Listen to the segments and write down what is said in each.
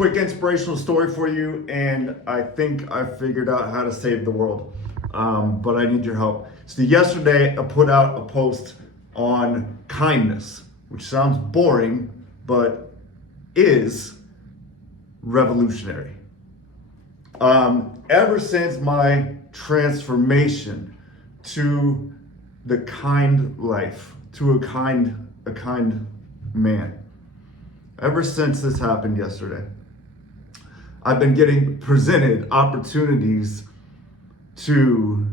quick inspirational story for you, and I think I figured out how to save the world, but I need your help. So yesterday I put out a post on kindness, which sounds boring, but is revolutionary. Ever since my transformation to the kind life, to a kind man, ever since this happened yesterday, I've been getting presented opportunities to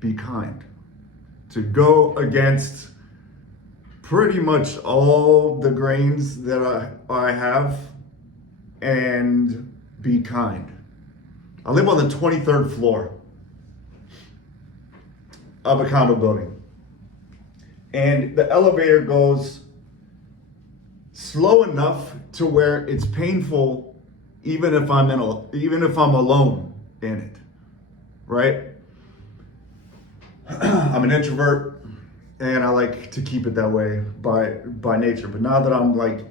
be kind, to go against pretty much all the grains that I have and be kind. I live on the 23rd floor of a condo building, and the elevator goes slow enough to where it's painful, even if I'm alone in it, right? I'm an introvert, and I like to keep it that way by nature. But now that I'm like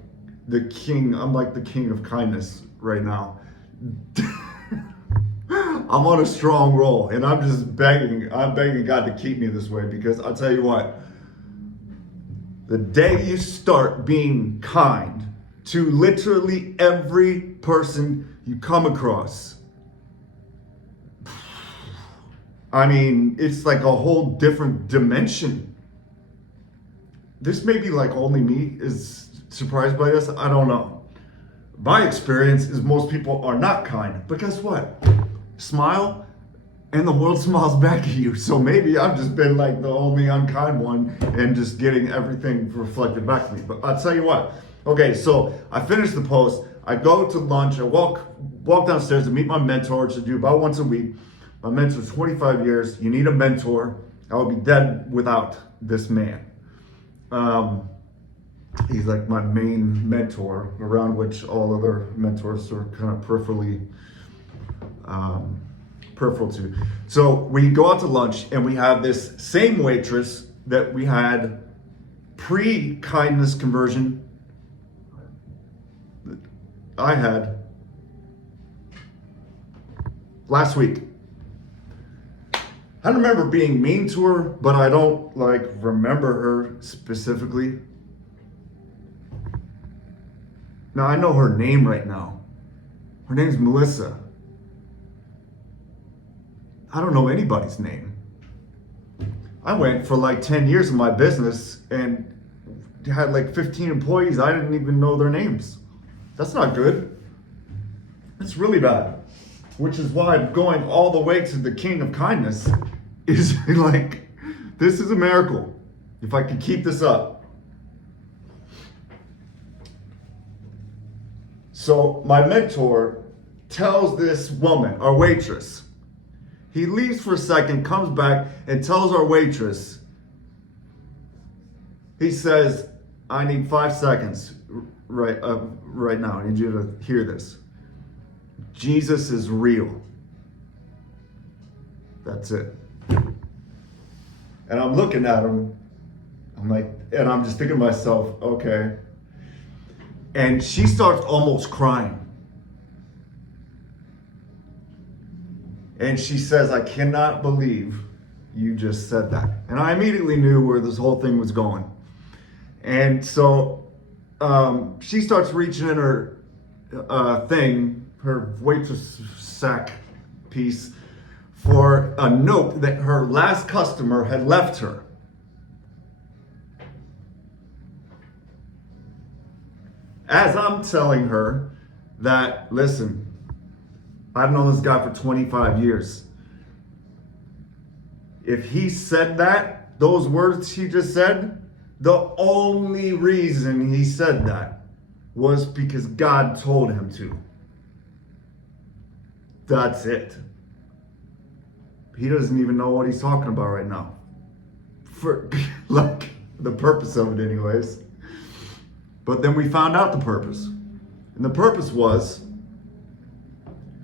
the king of kindness right now. I'm on a strong roll, and I'm begging God to keep me this way, because I'll tell you what, the day you start being kind to literally every person you come across, I mean, it's like a whole different dimension. This may be like only me is surprised by this. I don't know. My experience is most people are not kind, but guess what? Smile and the world smiles back at you. So maybe I've just been like the only unkind one and just getting everything reflected back to me. But I'll tell you what. Okay, so I finished the post. I go to lunch. I walk downstairs to meet my mentor, which I do about once a week. My mentor's 25 years. You need a mentor. I would be dead without this man. He's like my main mentor, around which all other mentors are kind of peripheral to. So we go out to lunch, and we have this same waitress that we had pre-kindness conversion that I had last week. I don't remember being mean to her, but I don't remember her specifically. Now I know her name right now. Her name's Melissa. I don't know anybody's name. I went for 10 years in my business and had 15 employees. I didn't even know their names. That's not good. That's really bad. Which is why going all the way to the king of kindness is this is a miracle. If I could keep this up. So my mentor tells this woman, our waitress, he leaves for a second, comes back, and tells our waitress, he says, I need 5 seconds right now. I need you to hear this. Jesus is real. That's it. And I'm looking at him. And I'm just thinking to myself, okay. And she starts almost crying. And she says, I cannot believe you just said that. And I immediately knew where this whole thing was going. And so she starts reaching in her thing, her waitress sack piece, for a note that her last customer had left her. As I'm telling her that, listen, I've known this guy for 25 years. If he said that, those words he just said, the only reason he said that was because God told him to. That's it. He doesn't even know what he's talking about right now. For the purpose of it anyways. But then we found out the purpose. And the purpose was,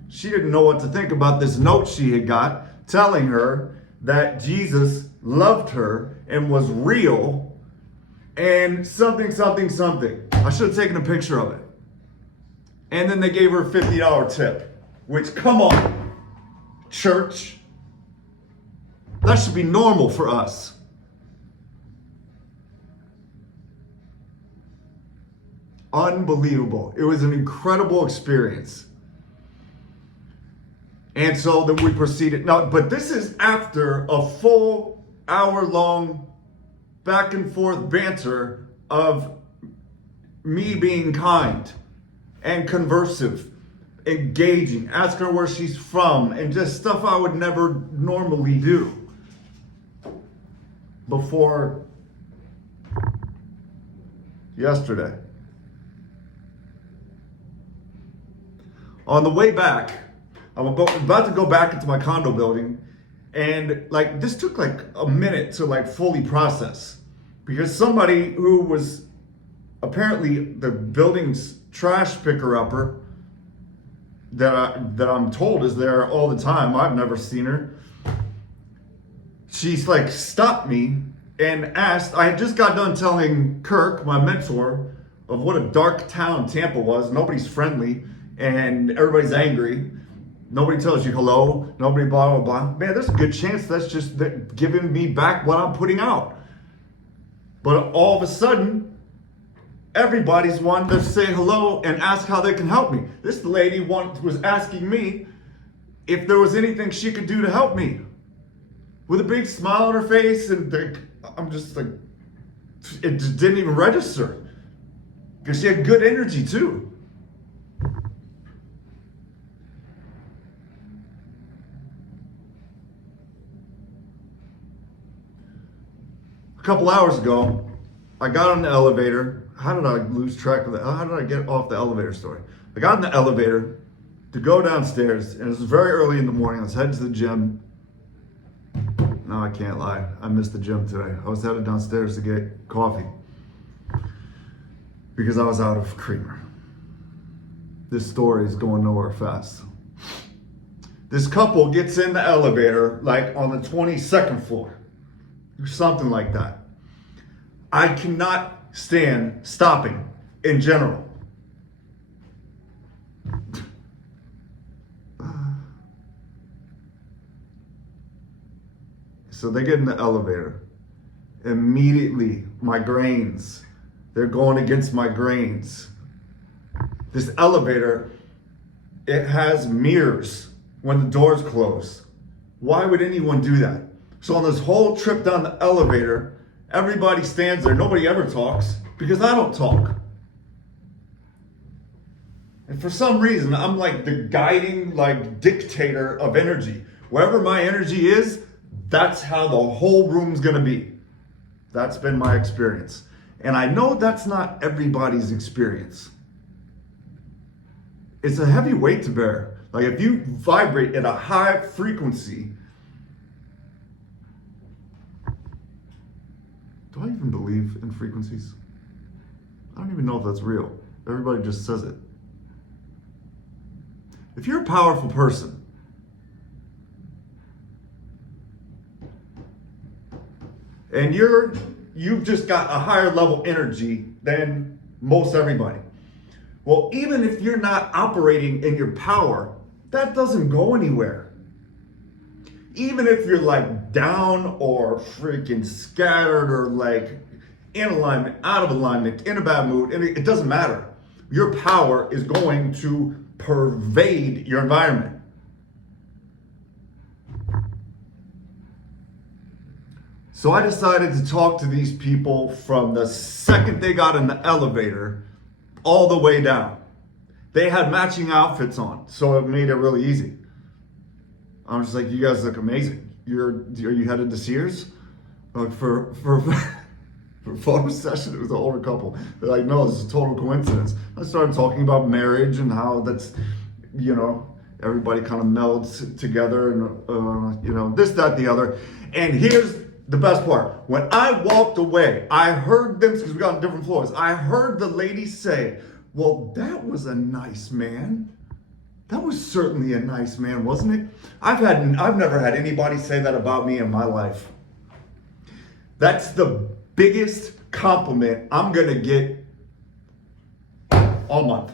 she didn't know what to think about this note she had got telling her that Jesus loved her and was real and something. I should have taken a picture of it. And then they gave her a $50 tip, which, come on, church. That should be normal for us. Unbelievable. It was an incredible experience. And so then we proceeded. Now, but this is after a full hour-long back and forth banter of me being kind and conversive, engaging, asking her where she's from, and just stuff I would never normally do before yesterday. On the way back, I'm about to go back into my condo building, and like this took like a minute to like fully process, because somebody who was apparently the building's trash picker-upper that I'm told is there all the time. I've never seen her. She's like stopped me and asked. I had just got done telling Kirk, my mentor, of what a dark town Tampa was. Nobody's friendly and everybody's angry. Nobody tells you hello. Nobody blah, blah, blah. Man, there's a good chance that's just giving me back what I'm putting out. But all of a sudden, everybody's wanting to say hello and ask how they can help me. This lady was asking me if there was anything she could do to help me. With a big smile on her face, and I'm just like, it just didn't even register. Because she had good energy too. A couple hours ago, I got on the elevator. How did I lose track of that? How did I get off the elevator story? I got in the elevator to go downstairs, and it was very early in the morning. I was heading to the gym. No, I can't lie. I missed the gym today. I was headed downstairs to get coffee because I was out of creamer. This story is going nowhere fast. This couple gets in the elevator like on the 22nd floor. Or something like that. I cannot stand stopping in general. So they get in the elevator. Immediately, my grains, they're going against my grains. This elevator, it has mirrors when the doors close. Why would anyone do that? So on this whole trip down the elevator, everybody stands there. Nobody ever talks because I don't talk. And for some reason, I'm like the guiding, like dictator of energy. Wherever my energy is, that's how the whole room's gonna be. That's been my experience. And I know that's not everybody's experience. It's a heavy weight to bear. Like if you vibrate at a high frequency, do I even believe in frequencies? I don't even know if that's real. Everybody just says it. If you're a powerful person, and you've just got a higher level energy than most everybody. Well, even if you're not operating in your power, that doesn't go anywhere. Even if you're like down or freaking scattered or like in alignment, out of alignment, in a bad mood, it doesn't matter. Your power is going to pervade your environment. So I decided to talk to these people from the second they got in the elevator all the way down. They had matching outfits on, so it made it really easy. I'm just like, you guys look amazing. Are you headed to Sears? Like for a photo session? It was an older couple. They're like, no, this is a total coincidence. I started talking about marriage and how that's, everybody kind of melds together and, this, that, the other. And here's the best part. When I walked away, I heard them, because we got on different floors, I heard the lady say, well, that was a nice man. That was certainly a nice man, wasn't it? I've never had anybody say that about me in my life. That's the biggest compliment I'm gonna get all month.